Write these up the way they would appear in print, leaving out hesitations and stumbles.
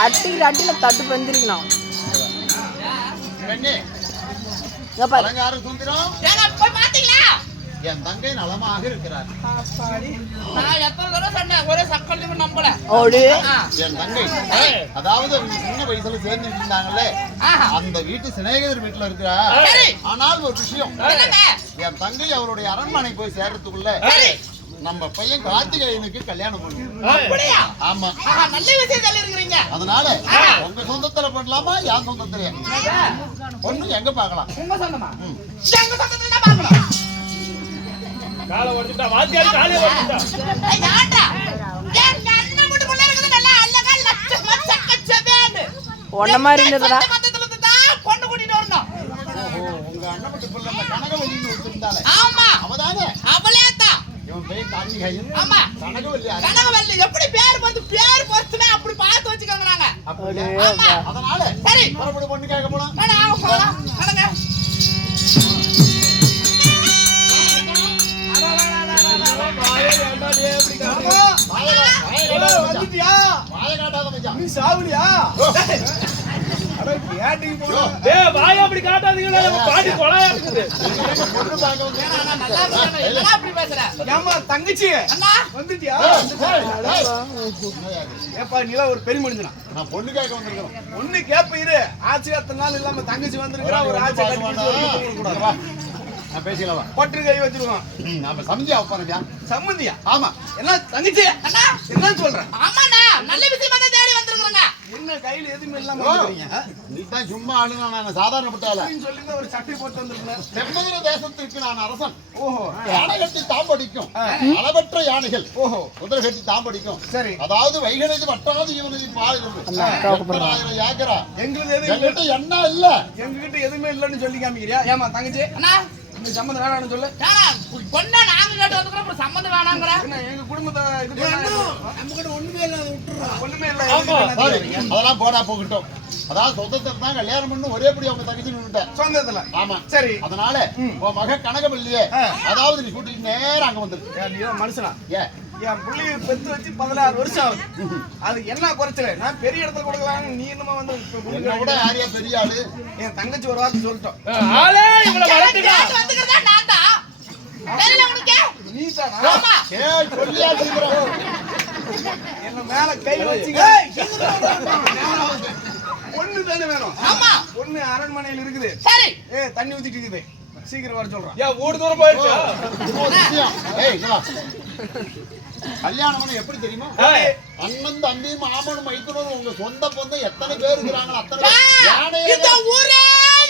அட்டில தட்டு பந்திருக்கணும். என் தங்கை நலமாக இருக்கிறார். என் தங்கை அதாவது சின்ன வயசுல சேர்ந்துட்டு இருந்தாங்கல்ல, அந்த வீட்டு சிநேகிதர் வீட்டுல இருக்கிறா. ஆனால் ஒரு விஷயம், என் தங்கை அவருடைய அரண்மனை போய் சேர்றதுக்குள்ள நம்ம பையன் கார்த்திகேயனுக்கு கல்யாணம் பண்ணுவோம். ஆமா, நல்ல விஷயம் இருக்கிறீங்க. அதனால உங்க சொந்தத்துல பண்ணலாமா, என் சொந்தத்திலே ஒண்ணு எங்க பாக்கலாம்? உங்க சொந்தமா? எங்க சொந்தத்துல பாக்கலாம். கால ஓடிட்டா வாத்தியார் காலே ஓடிட்டா. ஏய் யாடா, ஏன் கண்ண முட்டு புள்ள இருக்குது, நல்லா அழகா லட்சமா சக்கச்சவேன்னு ஒண்ண மாதிரி இருந்ததா? மத்தத்துல தான் பொண்ணு கூட்டிட்டு வரணும். ஓஹோ, உங்க அண்ணன் முட்டு புள்ள கனகவல்லின்னு ஒருத்தந்தானே? ஆமா, அவதானே? அவளேதான். இவன் பேர் கார்த்திகேயன். ஆமா, கனகவல்லியா? கனகவல்லி. எப்படி பேர் வந்து பேர் பொறுத்துமே அப்படி பார்த்து வச்சுக்கங்க நாங்க. அப்படியே. ஆமா, அதனால சரி மறுபடியும் பொண்ணு கேட்க போலாம். போலாம் நடங்க. தங்கச்சி வந்துட்டியா? ஒரு பெரிய மனுஷனா பொண்ணு கேட்க வந்திருக்கோம். பொண்ணு கேப்ப இரு, ஆட்சி அத்தனை நாள் இல்லாம தங்கச்சி வந்திருக்கிறா. ஒரு ஆட்சி பேசிக்கலாமா? பட்டு கை வச்சிருக்கோம். நாம சம்மந்தியா உட்காருங்க. சம்மந்தியா? ஆமா. என்ன தங்கச்சி என்ன சொல்றேன்? ஆமாண்ணா, நல்ல விஷயமா தான் தேடி வந்திருக்கோங்க. என்ன கையில எதுவுமே இல்லாம வந்துறீங்க? நீ தான் சும்மா ஆளுங்க, நான் சாதாரணப்பட்டால சொல்லுங்க. ஒரு சட்டை போட்டு வந்திருக்கேன். செம்மதுர தேசத்திற்கு நான் அரசன். ஓஹோ, யானை கட்டி தாம்படிக்கும் அளவற்ற யானைகள். ஓஹோ, குதிரை கட்டி தாம்படிக்கும். சரி, அதாவது வைகனது வட்டாது இவனது பால் யாக்கரா. எங்களுக்கு என்ன இல்ல, எங்ககிட்ட எதுவுமே இல்லன்னு சொல்லி காமிக்கிறியா? ஏமா தங்கச்சி சம்மந்தம் வேணாம்னு சொல்லு. பொண்ணா நாங்க கேட்டு வந்துக்கிறோம், சம்மந்தம் வேணாங்கிற. எங்க குடும்பத்தை இது நம்ம கிட்ட ஒண்ணுமே இல்ல, ஒண்ணுமே இல்ல. அதெல்லாம் போடா போகட்டும். அதாவது சொந்தத்துல தான் கல்யாணம் பண்ணு ஒரேபடி அவங்க தங்கச்சி நின்னுட்ட சொந்தத்துல. ஆமா சரி, அதனால உன் மக கனகவல்லியே அதாவது நீ கூட்டிட்டு நேரம் அங்க வந்துரு. மனுஷனா என் புள்ளி பெத்து வச்சு 16 வருஷம் ஆகுது. அது என்ன குறைச்சல? நான் பெரிய இடத்துல கொடுக்கலாம், நீ என்னமா வந்து கூட யாரையா பெரிய ஆளு? என் தங்கச்சி ஒரு வார்த்தை சொல்லிட்டோம். என்ன மேல கை வச்சுங்க. பொண்ணு தானே வேணும்? ஆமா, பொண்ணு அரண்மனையில் இருக்குது. சரி, தண்ணி ஊத்திட்டு இருக்குது, சீக்கிரம் வர சொல்றேன். ஏன் ஊடு தூரம் போயிடுச்சா? கல்யாணம் எப்படி தெரியுமா? அண்ணன் தம்பி மாமனும் மைத்துனரும் உங்க சொந்த பொந்த எத்தனை பேர் இருக்கிறாங்க அத்தனை இந்த ஊரே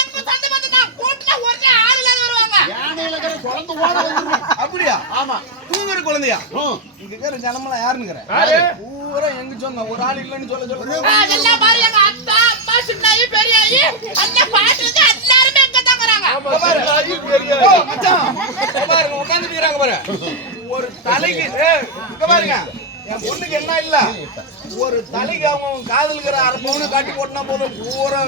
எங்க சொந்த பொந்த நான் கூட்டினா ஒரே ஆளுல வருவாங்க. யானையில இருக்கிற குழந்தை ஓட வந்துரும். அப்படியே? ஆமா, தூங்குற குழந்தையா? இங்க இருக்கிற ஜனமலாம் யாருங்கற? பூரா எங்க சொன்ன ஒரு ஆள் இல்லன்னு சொல்ல எல்லாம் பாரு, எங்க அத்தா அம்மா சின்னாயி பெரியாயி அண்ணா பாட்டுக்கு எல்லாரும் எங்க தாங்கறாங்க. பாரு பெரியாயி மச்சான் பாருங்க உட்கார்ந்து நிக்கறாங்க பாரு. ஒரு தலைக்கு இங்க பாருங்க, என் பொண்ணுக்கு என்ன இல்ல, ஒரு தலைக்கு அவங்க காதலுக்கிற அரை பவுன் காட்டி போட்டா போதும் பூரா.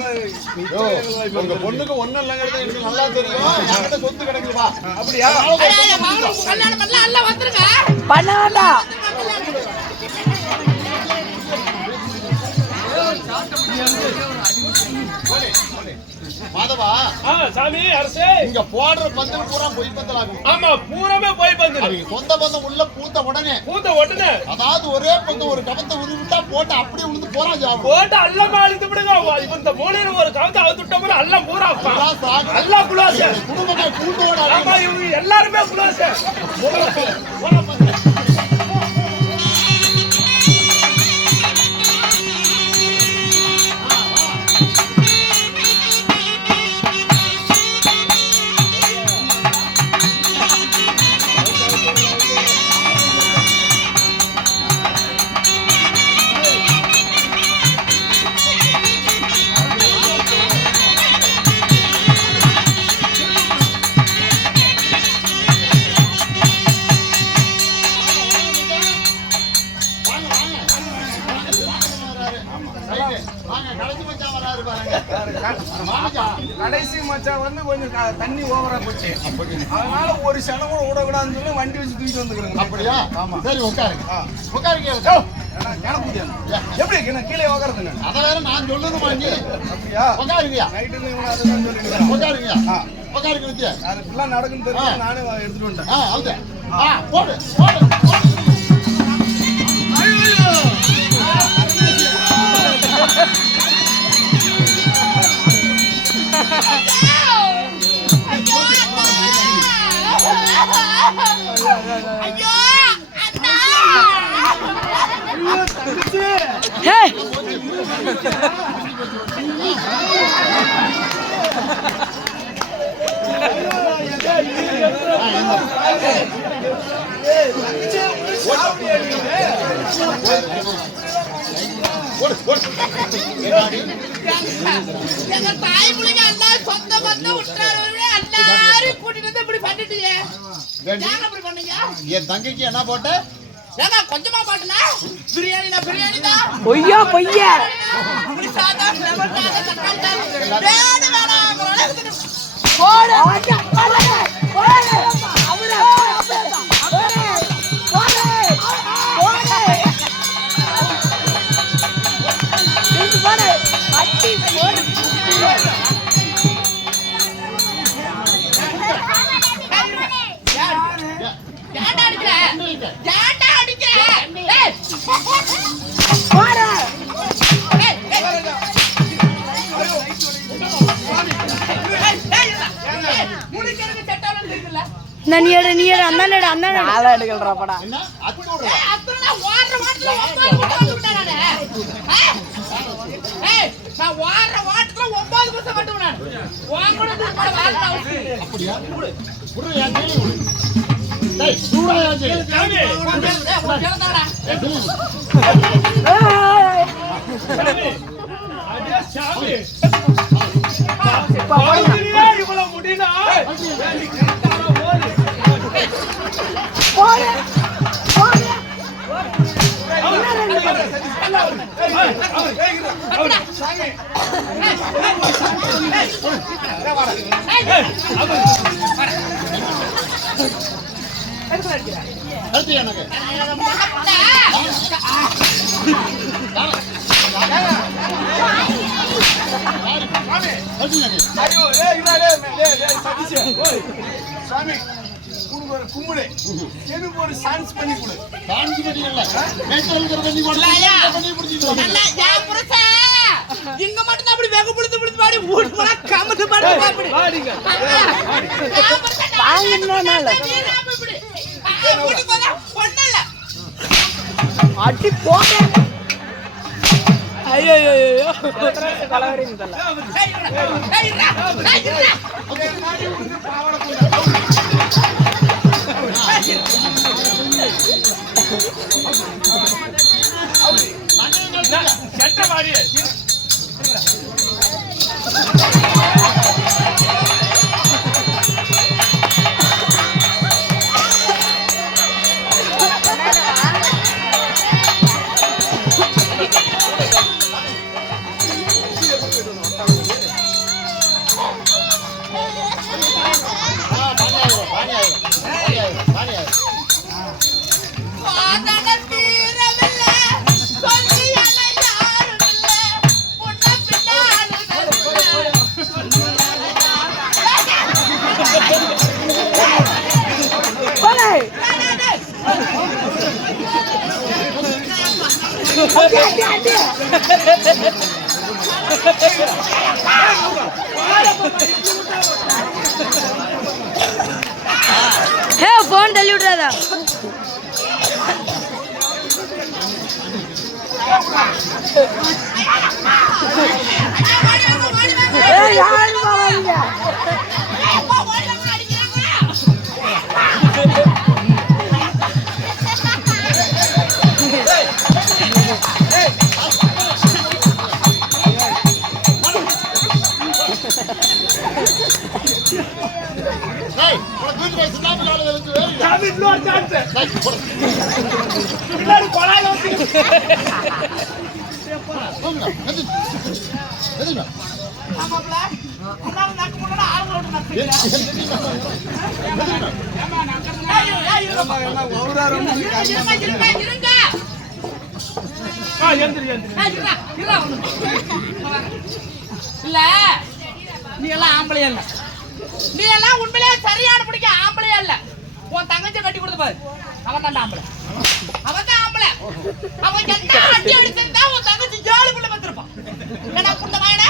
உங்க பொண்ணுக்கு ஒண்ணும் இல்லங்கிறது எனக்கு நல்லா தெரியும். என்கிட்ட சொத்து கிடைக்குதுப்பா. அப்படியா? கல்யாணம் பண்ணலாம் அல்ல வந்துருங்க. பண்ணாடா மாதவா. சாமி அரசே, இங்க போடுற பந்தல் பூரா பொய் பந்தலாகும். ஆமா, பூராமே பொய் பந்தல். அவங்க சொந்த பந்தம் உள்ள பூத்த உடனே அதாவது ஒரே பந்தம் ஒரு கவத்தை உருவிட்டா போட்டு அப்படியே உழுந்து போறா ஜாபம் போட்டு அல்லமா அழுத்து விடுங்க. இந்த மூலையில ஒரு கவத்தை அழுத்துட்ட போல எல்லாம் பூரா எல்லாம் குலாச குடும்பத்தை கூட்டோட. ஆமா, இவங்க எல்லாருமே குலாச. கடைசி மச்சான் வந்து கொஞ்சம் தண்ணி ஓவரா போச்சு, அதனால ஒரு செலவு விடக்கூடாதுன்னு சொல்லி வண்டி வச்சு தூக்கிட்டு வந்துக்கிறேன். அப்படியா? ஆமா, சரி உட்காருங்க. உட்காருங்க. எப்படி கீழே உட்காருங்க அத வேற நான் சொல்றது வாங்கி அப்படியா உட்காருங்கயா நைட்டு இவங்க அதெல்லாம் சொல்லிடுங்க உட்காருங்கயா உட்காருங்க வித்தியா அது எல்லாம் நடக்குன்னு தெரிஞ்சு நானே எடுத்துட்டு வந்தேன் அவுதே போடு போடு ஐயோ Hey! எங்க தாய் பிள்ளைங்க எல்லாம் சொந்த பந்தம் விட்டுறாரு எல்லாரும் கூட்டிட்டு வந்து இப்படி பண்ணிட்டீங்க அப்படி பண்ணீங்க என் தங்கைக்கு என்ன போட்ட ஏன்னா கொஞ்சமா பாட்டுனா பிரியாணி தான் பொய்யா பொய்யா அப்படி சாதாரண லெமன் தான் தக்காளி தான் வேணாம் போடு நீ அண்ணா ஆளா எடுக்கலறாப்படா என்ன அத்துடுறா அத்துனா வார வாட்டல ஒன்பது விட்டானே நான் வார வாட்டல 9 பசங்க மட்டும் விட்டானே வாங்கறது வாட்ட அப்படியா குடு யா கேளு டேய் சூடா யாஜே சாமி கேளடா அடே சாமி இவ்வளவு முடினா போடு போடு அடுத்து எனக்கு ஐயோ ஏய் சதீஷ் ஓய் சாமி உனக்கு ஒரு கும்முடே எனக்கு ஒரு சான்ஸ் பண்ணி கொடு சான்ஸ் பண்ணி இல்ல நேச்சரல் பண்ணி கொடலையா பண்ணி புடிச்சிட்டு நல்லா யா புரசா இங்க மட்டும் அப்படி வெகு புடிச்சு பாடி ஊர் போற கமத்து பாடி அப்படி பாடிங்க வாங்கனனால அப்படி போற ஒண்ணல அடி போடு ஐயோ ஐயோ ஐயோ கலவரிங்கல செட்ட மாடி ஹே போன் தள்ளி விடுறதா ஏய் யார் பாவீங்க டேய் உனக்கு வீட்டு போய் சிந்தாம கால வந்து வேறி சாமி இன்னொரு சான்ஸ் டேய் போடு பின்னாடி கொலாயில வந்து போங்க எதுங்க ஆமாப்ல அண்ணா நக்கு முன்னாடி ஆளு ஓட்டு நக்கு எதுங்க இருங்க எந்திரி இல்ல நீ எல்லாம் ஆம்பளையா இல்ல, நீ எல்லாம் உண்மையிலே சரியான பிடிக்க ஆம்பளையா இல்ல. உன் தங்கச்சி கட்டி கொடுத்து பாரு, அவன் தான் ஆம்பளை, அவன் தான் ஆம்பளை. அவன் எந்த அடி அடிச்சிருந்தா உன் தங்கச்சி 7 புள்ள பத்திருப்பான். என்னடா புள்ள வாயடா.